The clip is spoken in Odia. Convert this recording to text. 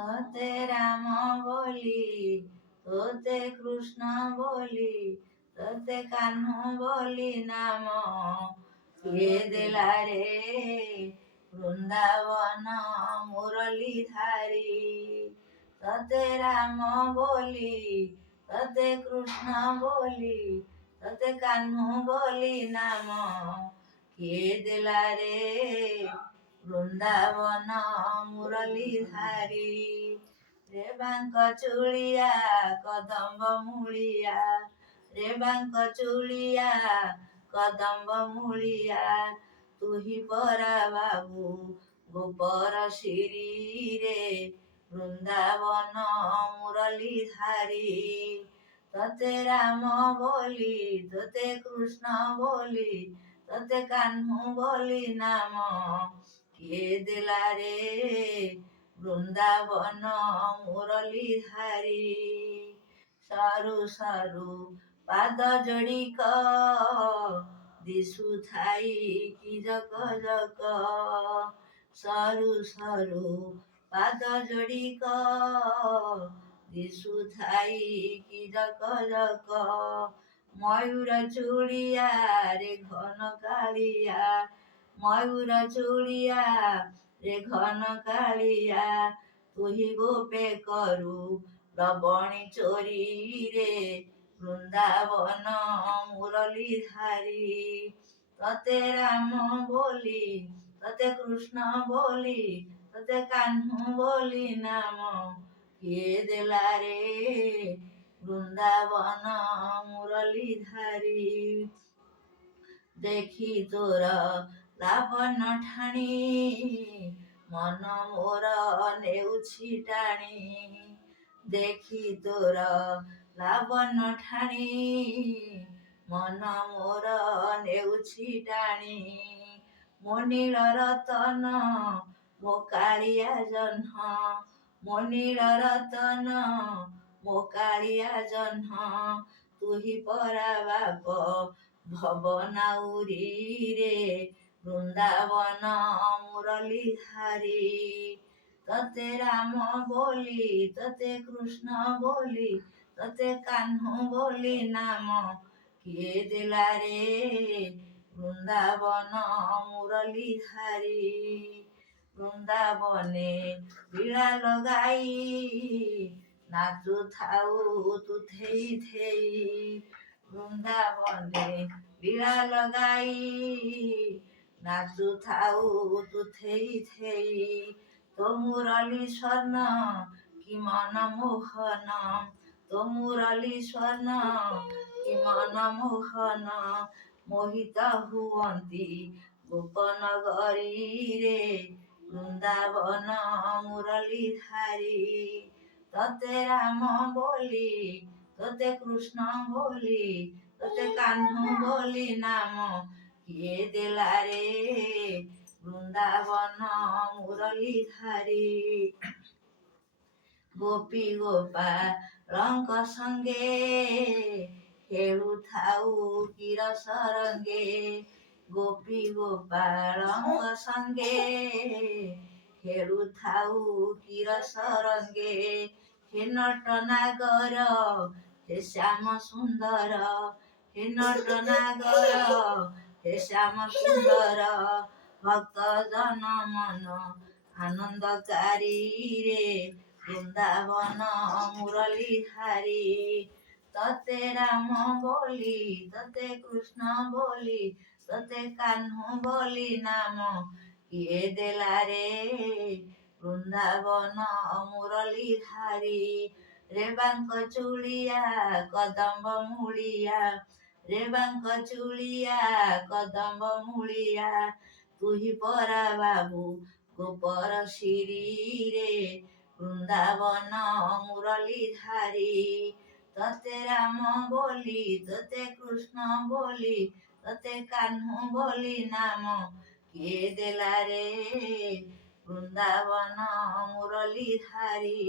ତତେ ରାମ ବୋଲି, ତୋତେ କୃଷ୍ଣ ବୋଲି, ତତେ କାହ୍ନୁ ବୋଲି ନାମ କିଏ ଦେଲା ରେ ବୃନ୍ଦାବନ ମୁରଲୀଧାରୀ। ତତେ ରାମ ବୋଲି, ତତେ କୃଷ୍ଣ ବୋଲି, ତତେ କାହ୍ନୁ ବୋଲି ନାମ କିଏ ଦେଲା ରେ ବୃନ୍ଦାବନ ମୁରଲୀଧାରୀ। ରେ ବାଙ୍କ ଚୁଳିଆ କଦମ୍ବ ମୂଳିଆ, ରେ ବାଙ୍କ ଚୁଳିଆ କଦମ୍ବ ମୂଳିଆ, ତୁହି ପରା ବାବୁ ଗୋପର ଶିରୀରେ ବୃନ୍ଦାବନ ମୁରଲୀଧାରୀ। ତତେ ରାମ ବୋଲି, ତତେ କୃଷ୍ଣ ବୋଲି, ତତେ କାହ୍ନୁ ବୋଲି ନାମ କିଏ ଦେଲା ରେ ବୃନ୍ଦାବନ ମୁରଲୀଧାରୀ। ସରୁ ସରୁ ପାଦ ଯୋଡ଼ିକ ଦିଶୁଥାଇ କି ଜକ ଜକ, ସରୁ ସରୁ ପାଦ ଯୋଡ଼ିକ ଦିଶୁଥାଇ କି ଜକ ଜକ, ମୟୂର ଚୁଳିଆ ରେ ଘନ କାଳିଆ, ମୟୂର ଚୁଳିଆ ରେ ଘନ କାଳିଆ, ତୁହି ଗୋପେ କରୁ ଲବଣୀ ଚୋରୀରେ ବୃନ୍ଦାବନ ମୁରଲୀଧାରୀ। ତତେ ରାମ ବୋଲି, ତତେ କୃଷ୍ଣ ବୋଲି, ତତେ କାହ୍ନୁ ବୋଲି ନାମ କିଏ ଦେଲା ରେ ବୃନ୍ଦାବନ ମୁରଲୀଧାରୀ। ଦେଖି ତୋର ଲାବଣ୍ୟ ଠାଣି ମନ ମୋର ନେଉଛି ଟାଣି, ଦେଖି ତୋର ଲାବଣ୍ୟ ଠାଣି ମନ ମୋର ନେଉଛି ଟାଣି, ମୋ ନୀଳ ରତନ ମୋ କାଳିଆ ଜହ୍ନ, ମୋ ନୀଳ ରତନ ମୋ କାଳିଆ ଜହ୍ନ, ତୁହି ପରା ବାପ ଭବନାଉରୀରେ ବୃନ୍ଦାବନ ମୁରଲୀଧାରୀ। ତତେ ରାମ ବୋଲି, ତତେ କୃଷ୍ଣ ବୋଲି, ତତେ କାହ୍ନୁ ବୋଲି ନାମ କିଏ ଦେଲା ରେ ବୃନ୍ଦାବନ ମୁରଲୀଧାରୀ। ବୃନ୍ଦାବନେ ବୀଣା ଲଗାଇ ନାଚୁଥାଉ ତୁ ଥେଇ ଥେଇ, ବୃନ୍ଦାବନେ ବୀଣା ଲଗାଇ ନାଚୁଥାଉ ତୁ ଥେଇ ଥେଇ, ତୋ ମୁରଲୀ ସ୍ୱର୍ଣ୍ଣ କି ମନ ମୋହନ, ତୋ ମୁରଲୀ ସ୍ୱର୍ଣ୍ଣ କି ମନ ମୋହନ, ମୋହିତ ହୁଅନ୍ତି ଗୋପନଗରୀରେ ବୃନ୍ଦାବନ ମୁରଲୀଧାରୀ। ତତେ ରାମ ବୋଲି, ତତେ କୃଷ୍ଣ ବୋଲି, ତତେ କାହ୍ନୁ ବୋଲି ନାମ କିଏ ଦେଲା ରେ ବୃନ୍ଦାବନ ମୁରଲୀଧାରୀ। ଗୋପୀ ଗୋପାଳଙ୍କ ସଙ୍ଗେ ଖେଳୁଥାଉ କି ରସ ରଙ୍ଗେ, ଗୋପୀ ଗୋପାଳଙ୍କ ସଙ୍ଗେ ଖେଳୁଥାଉ କି ରସ ରଙ୍ଗେ, ହେ ନଟ ନାଗର ହେ ଶ୍ୟାମ ସୁନ୍ଦର, ହେ ନଟ ନାଗର ହେ ଶ୍ୟାମ ସୁନ୍ଦର, ଭକ୍ତ ଜନ ମନ ଆନନ୍ଦକାରୀରେ ବୃନ୍ଦାବନ ମୁରଲୀଧାରୀ। ତତେ ରାମ ବୋଲି, ତତେ କୃଷ୍ଣ ବୋଲି, ତତେ କାହ୍ନୁ ବୋଲି ନାମ କିଏ ଦେଲା ରେ ବୃନ୍ଦାବନ ମୁରଲୀଧାରୀ। ରେ ବାଙ୍କ ଚୁଳିଆ କଦମ୍ବ ମୂଳିଆ, ରେ ବାଙ୍କ ଚୁଳିଆ କଦମ୍ବ ମୂଳିଆ, ତୁହି ପରା ବାବୁ ଗୋପର ଶିରୀରେ ବୃନ୍ଦାବନ ମୁରଲୀଧାରୀ। ତତେ ରାମ ବୋଲି, ତତେ କୃଷ୍ଣ ବୋଲି, ତତେ କାହ୍ନୁ ବୋଲି ନାମ କିଏ ଦେଲା ରେ ବୃନ୍ଦାବନ ମୁରଲୀଧାରୀ।